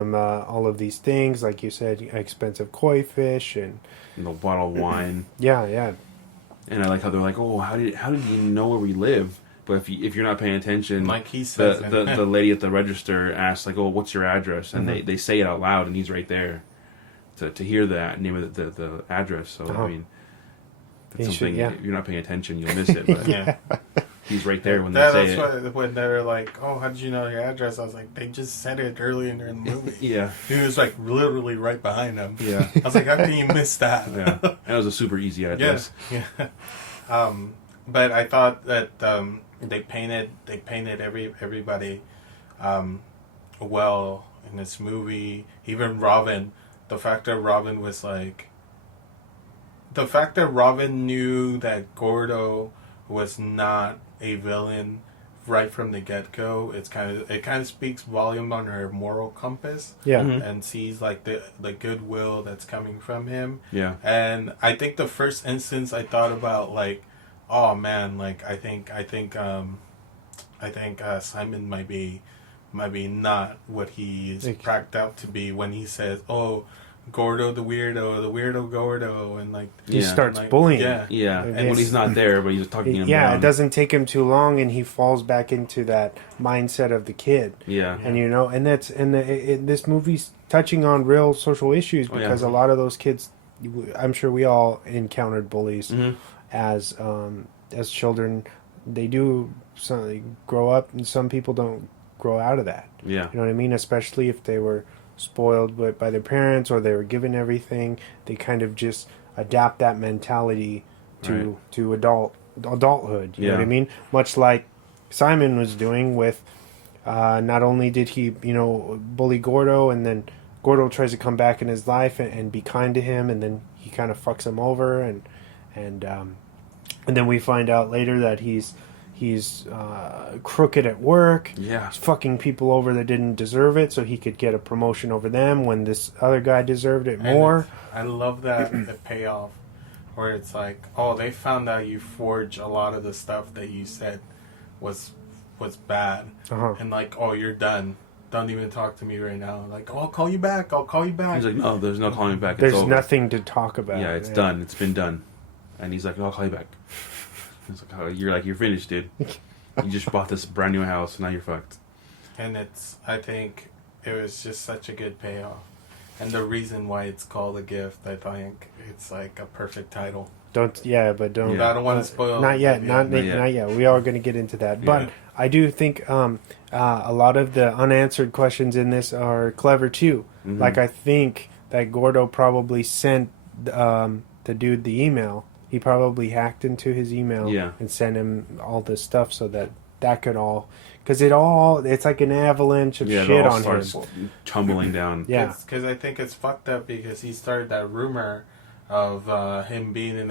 all of these things, like you said, expensive koi fish, and The bottle of wine. yeah, yeah, And I like how they're like, oh, how did you know where we live? But if you're not paying attention, Like he says, the lady at the register asks like, oh, what's your address? And they say it out loud, and he's right there to hear that name of the address. So I mean, that's something if you're not paying attention, you'll miss it. But yeah. he's right there when they say it. That's why when they're like, "Oh, how did you know your address?" I was like, "They just said it earlier in the movie." Yeah, he was like literally right behind him. yeah. I was like, "How can you miss that?" Yeah, that was a super easy address. Yeah. But I thought that they painted everybody well in this movie. Even Robin, the fact that Robin was like, the fact that Robin knew that Gordo was not a villain right from the get go. It kind of speaks volume on her moral compass. yeah. And sees like the goodwill that's coming from him. Yeah. And I think the first instance I thought about like, oh man, like I think Simon might be not what he is cracked out to be when he says, "Oh, Gordo the weirdo Gordo," and like he starts bullying. Yeah. And when he's not there, but he's talking him yeah, down. it doesn't take him too long, and he falls back into that mindset of the kid. Yeah. And this movie's touching on real social issues because a lot of those kids, I'm sure we all encountered bullies as children. They do they grow up, and some people don't grow out of that. Yeah. You know what I mean? Especially if they were spoiled by their parents or they were given everything, they kind of just adapt that mentality to adulthood. You know what I mean? Much like Simon was doing with not only did he bully Gordo, and then Gordo tries to come back in his life and be kind to him, and then he kind of fucks him over, and then we find out later that he's crooked at work. Yeah. He's fucking people over that didn't deserve it so he could get a promotion over them when this other guy deserved it more. I love that the payoff where it's like, oh, they found out you forged a lot of the stuff that you said was bad. And like, oh, you're done. Don't even talk to me right now. Like, oh, I'll call you back. He's like, no, there's no calling back. There's nothing to talk about. Yeah, it's done. It's been done. And he's like, no, I'll call you back. It's like, oh, you're finished, dude. You just bought this brand new house, now you're fucked. And I think it was just such a good payoff. And the reason why it's called A Gift, I think it's like a perfect title. I don't want to spoil. Not yet. Not yet. We are going to get into that. But I do think a lot of the unanswered questions in this are clever too. Like I think that Gordo probably sent the dude the email. He probably hacked into his email and sent him all this stuff so that could all... Because it's like an avalanche of shit on him. Tumbling down. Yeah. Because I think it's fucked up because he started that rumor of him being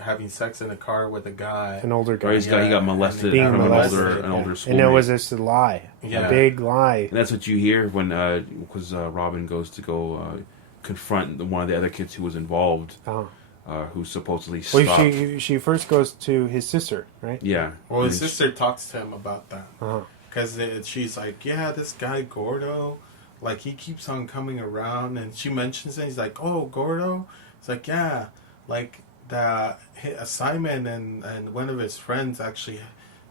having sex in a car with a guy. An older guy. Or he got molested from an older schoolmate. And it was just a lie. Yeah. A big lie. And that's what you hear when Robin goes to confront one of the other kids who was involved. Who supposedly stopped. Well, she first goes to his sister, right? Yeah. Well, his sister talks to him about that. Because she's like, yeah, this guy Gordo, like, he keeps on coming around. And she mentions it. He's like, oh, Gordo? It's like, yeah. Like, Simon and one of his friends actually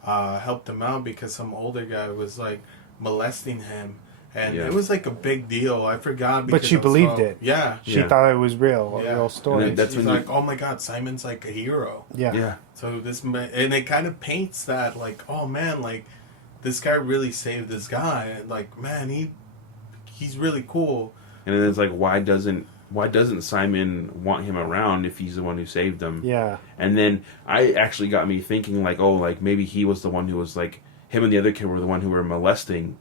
helped him out because some older guy was, like, molesting him. And it was like a big deal. I forgot. But she believed it. Yeah. She thought it was real, a real story. And she's like, oh my God, Simon's like a hero. Yeah. So and it kind of paints that like, oh man, like this guy really saved this guy. And like, man, he's really cool. And then it's like, why doesn't Simon want him around if he's the one who saved him? Yeah. And then I actually got me thinking like, oh, like maybe he was the one who was like, him and the other kid were the one who were molesting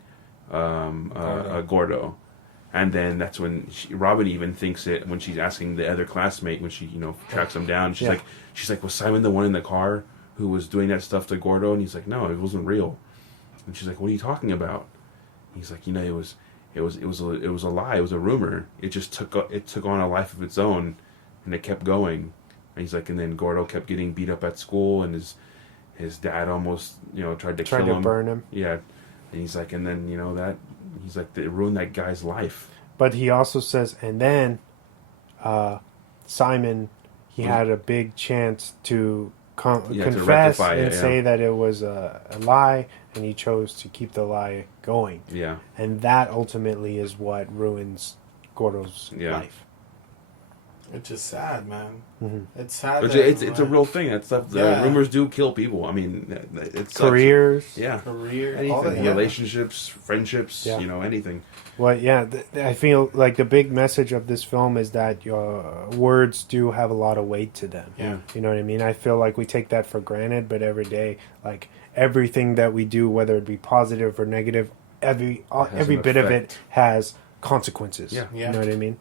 Gordo. And then that's when Robin even thinks it when she's asking the other classmate when she tracks him down. She's like, was Simon the one in the car who was doing that stuff to Gordo? And he's like, no, it wasn't real. And she's like, what are you talking about? And he's like, it was a lie. It was a rumor. It just took on a life of its own, and it kept going. And he's like, and then Gordo kept getting beat up at school, and his dad almost tried to kill him. Burn him. Yeah. And he's like, and then that he's like, it ruined that guy's life. But he also says, and then Simon, he had a big chance to confess to and say that it was a lie, and he chose to keep the lie going. Yeah. And that ultimately is what ruins Gordo's life. Which is sad, man. Mm-hmm. It's sad. It's a real thing. That stuff. Rumors do kill people. I mean, it's careers. Anything. Relationships, friendships. Anything. Well, I feel like the big message of this film is that your words do have a lot of weight to them. Yeah. You know what I mean? I feel like we take that for granted, but every day, like everything that we do, whether it be positive or negative, every bit of it has consequences. Yeah. You know what I mean?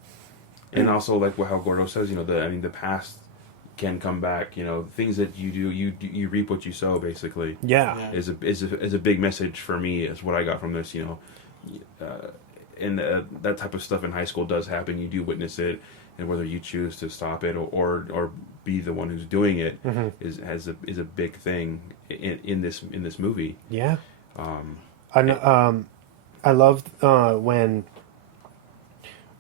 And also, like how Gordo says, the past can come back. Things that you do, you reap what you sow. Basically, is a big message for me. Is what I got from this. And that type of stuff in high school does happen. You do witness it, and whether you choose to stop it or be the one who's doing it is a big thing in this movie. Yeah. I loved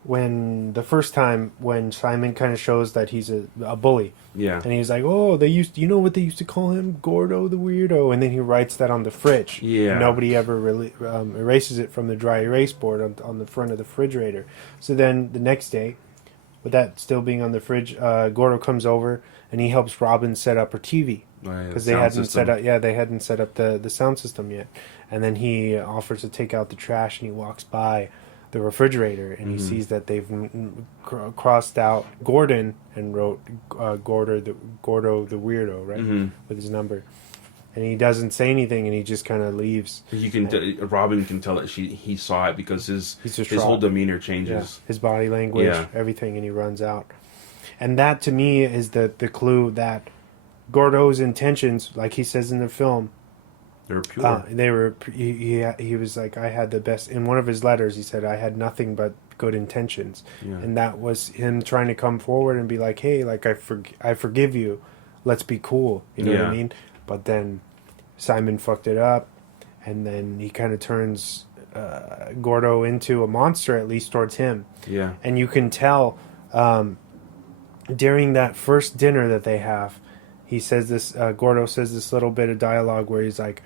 when the first time when Simon kind of shows that he's a bully. Yeah. And he's like, oh, you know what they used to call him? Gordo the weirdo. And then he writes that on the fridge. Yeah. Nobody ever really erases it from the dry erase board on the front of the refrigerator. So then the next day, with that still being on the fridge, Gordo comes over and he helps Robin set up her TV. Because they hadn't set up the sound system yet. And then he offers to take out the trash and he walks by the refrigerator and he sees that they've crossed out Gordon and wrote Gordo the weirdo, right, with his number, and he doesn't say anything and he just kind of leaves. Robin can tell that he saw it because his whole demeanor changes, his body language, everything, and he runs out. And that to me is the clue that Gordo's intentions, like he says in the film, they were pure. He was like, I had the best. In one of his letters, he said, I had nothing but good intentions. Yeah. And that was him trying to come forward and be like, hey, like, I forgive you. Let's be cool. You know what I mean? But then Simon fucked it up. And then he kind of turns Gordo into a monster, at least towards him. Yeah. And you can tell during that first dinner that they have, he says this, Gordo says this little bit of dialogue where he's like,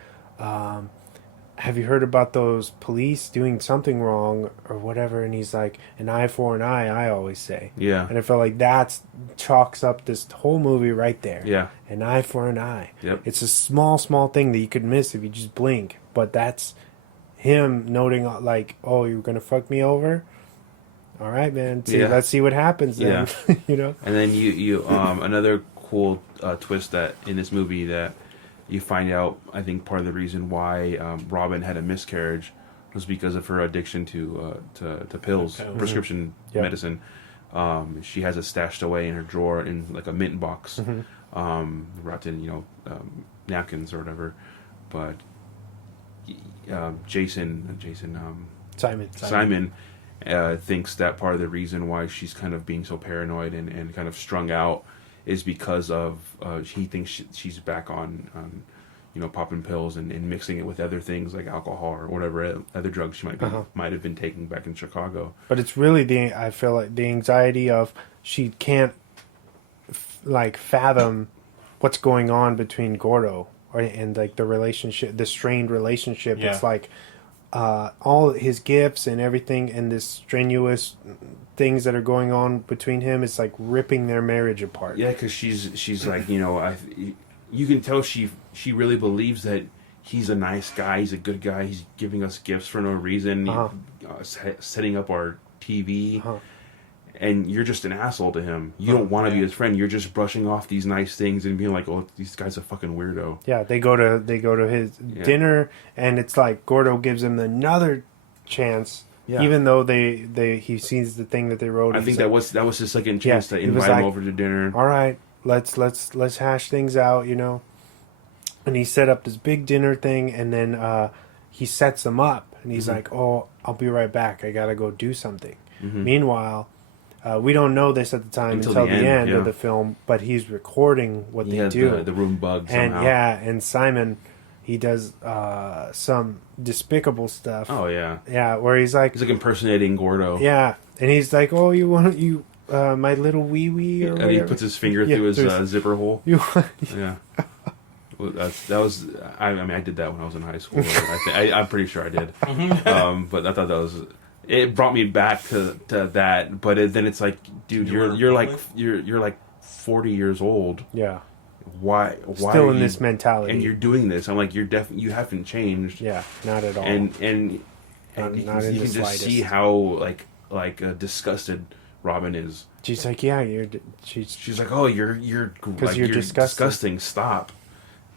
have you heard about those police doing something wrong or whatever? And he's like, an eye for an eye, I always say. Yeah. And I felt like that chalks up this whole movie right there. Yeah. An eye for an eye. Yep. It's a small thing that you could miss if you just blink. But that's him noting like, oh, you're going to fuck me over? All right, man. Let's see what happens then. Yeah. And then you another cool twist that in this movie that you find out, I think part of the reason why Robin had a miscarriage was because of her addiction to pills, prescription medicine. She has it stashed away in her drawer in like a mint box, wrapped in napkins or whatever. But Simon thinks that part of the reason why she's kind of being so paranoid and kind of strung out is because of he thinks she's back on popping pills and mixing it with other things like alcohol or whatever other drugs she might have been taking back in Chicago. But it's really I feel like the anxiety of she can't fathom what's going on between Gordo and like the relationship, the strained relationship. It's like all his gifts and everything and this strenuous things that are going on between him is like ripping their marriage apart. Yeah, because she's like, you can tell she really believes that he's a nice guy, he's a good guy, he's giving us gifts for no reason, setting up our TV, and you're just an asshole to him. You don't want to be his friend. You're just brushing off these nice things and being like, oh, this guy's a fucking weirdo. Yeah, they go to his dinner, and it's like Gordo gives him another chance. Yeah. Even though he sees the thing that they wrote. I think that was his second chance to invite him over to dinner. All right, let's hash things out, And he set up this big dinner thing, and then he sets them up, and he's like, "Oh, I'll be right back. I gotta go do something." Meanwhile, we don't know this at the time until the end of the film, but he's recording what they do. The room bug somehow. And Simon, he does some despicable stuff. Oh yeah. Yeah, where he's like impersonating Gordo. Yeah, and he's like, "Oh, you want my little wee wee," or and whatever. he puts his finger through his zipper hole. Yeah. Well, that was. I mean, I did that when I was in high school. I'm pretty sure I did. But I thought that was. It brought me back to that. But then it's like, dude, you're like 40 years old. Yeah. Why still in this mentality? And you're doing this. I'm like, you haven't changed. Yeah, not at all. And not you in can the just slightest. see how disgusted Robin is. She's like, yeah, she's like, oh, you're disgusting. Stop.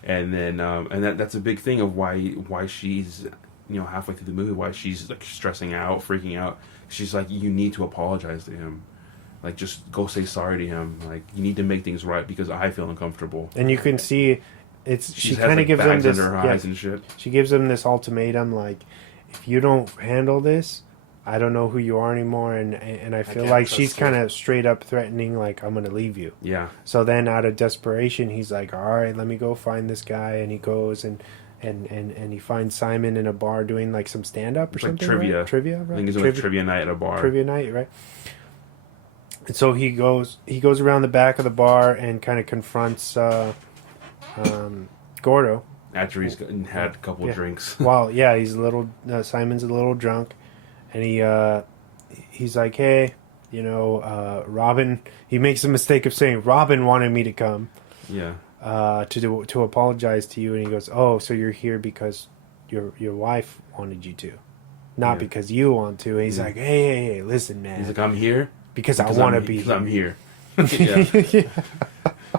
And then and that's a big thing of why she's halfway through the movie, why she's like stressing out, freaking out. She's like, you need to apologize to him. Like, just go say sorry to him. Like, you need to make things right because I feel uncomfortable. And you can see, she kind of gives bags him this. Under her eyes and shit. She gives him this ultimatum, like, if you don't handle this, I don't know who you are anymore. And I feel like she's kind of straight up threatening, like, I'm gonna leave you. Yeah. So then, out of desperation, he's like, all right, let me go find this guy, and he goes and he finds Simon in a bar doing like some stand up or something. Trivia. Right? Trivia, right? I think he's doing trivia night at a bar. Trivia night, right? And so he goes around the back of the bar and kind of confronts Gordo. After he's had a couple drinks. Well, yeah, he's a little. Simon's a little drunk, and he's like, hey, Robin. He makes the mistake of saying Robin wanted me to come. Yeah. To apologize to you, and he goes, oh, so you're here because your wife wanted you to, not because you want to. And he's like, hey, listen, man. He's like, I'm here because I want to be. Because I'm here. Yeah.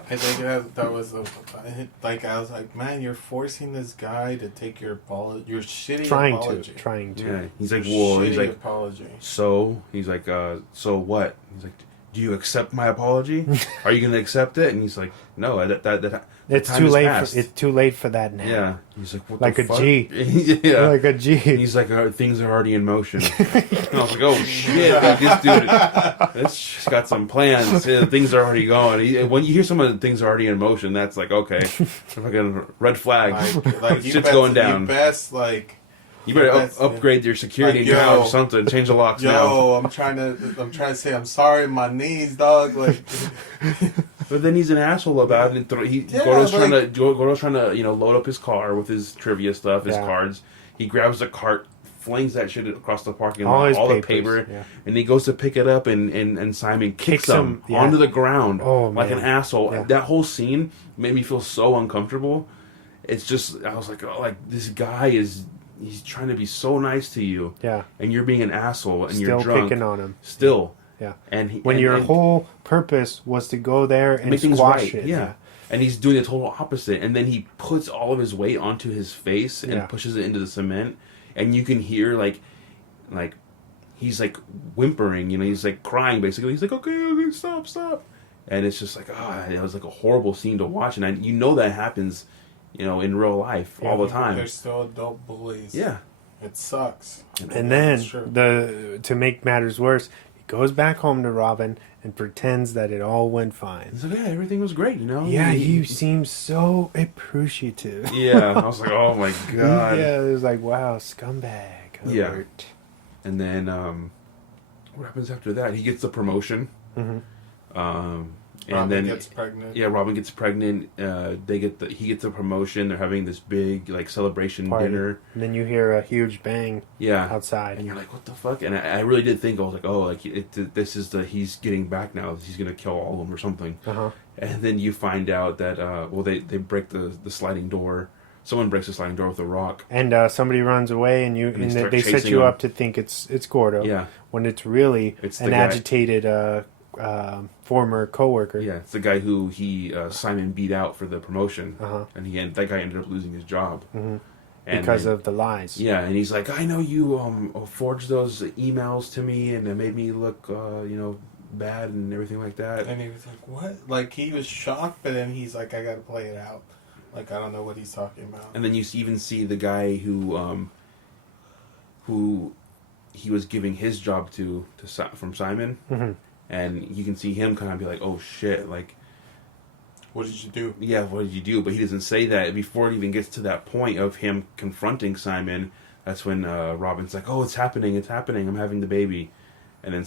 I think that was like, I was like, man, you're forcing this guy to take your shitty apology. Trying to. Yeah. He's like, well, he's like, apology. So he's like, so what? He's like, do you accept my apology? Are you going to accept it? And he's like, no, that it's too late. It's too late for that now. Yeah. He's like, what like the a fuck? G. Yeah. Like a G. And he's like, things are already in motion. And I was like, oh shit, like, this dude, this got some plans. Yeah, things are already going. When you hear some of the things are already in motion, that's like, okay, fucking red flag. Like shit's going down. You better upgrade your security in your house or something. Change the locks now. I'm trying to say I'm sorry, my knees, dog. Like, but then he's an asshole about it. Gordo's trying to load up his car with his trivia stuff, his cards. He grabs the cart, flings that shit across the parking lot, all the paper, and he goes to pick it up, and Simon kicks him onto the ground like an asshole. Yeah. That whole scene made me feel so uncomfortable. It's just, I was like, oh, like this guy he's trying to be so nice to you. Yeah. And you're being an asshole and you're drunk. Still picking on him. Still. Yeah. And your whole purpose was to go there and make squash it. Yeah. And he's doing the total opposite. And then he puts all of his weight onto his face and pushes it into the cement. And you can hear like he's like whimpering, he's like crying basically. He's like, okay, stop. And it's just like, it was like a horrible scene to watch. And that happens in real life all the time. They're still adult bullies. Yeah. It sucks. And then, to make matters worse, he goes back home to Robin and pretends that it all went fine. He's like, yeah, everything was great, Yeah, you seem so appreciative. Yeah, I was like, oh my god. Yeah, it was like, wow, scumbag. Yeah. And then, what happens after that? He gets the promotion. Mm-hmm. And Robin then gets pregnant. Yeah, Robin gets pregnant. He gets a promotion. They're having this big celebration dinner. And then you hear a huge bang. Outside, and you're like, what the fuck? And I really did think, I was like, oh, like this is he's getting back now. He's gonna kill all of them or something. And then you find out that they break the sliding door. Someone breaks the sliding door with a rock. And somebody runs away, and they set you up to think it's Gordo. Yeah. When it's really an agitated former coworker. Yeah, it's the guy who Simon beat out for the promotion, and that guy ended up losing his job because of the lies. Yeah, and he's like, I know you forged those emails to me, and it made me look bad and everything like that. And he was like, what? Like, he was shocked, but then he's like, I gotta play it out. Like, I don't know what he's talking about. And then you even see the guy who he was giving his job to from Simon. And you can see him kind of be like, oh shit, like what did you do? Yeah, what did you do? But he doesn't say that before it even gets to that point of him confronting Simon. That's when Robin's like, oh, it's happening, I'm having the baby. And then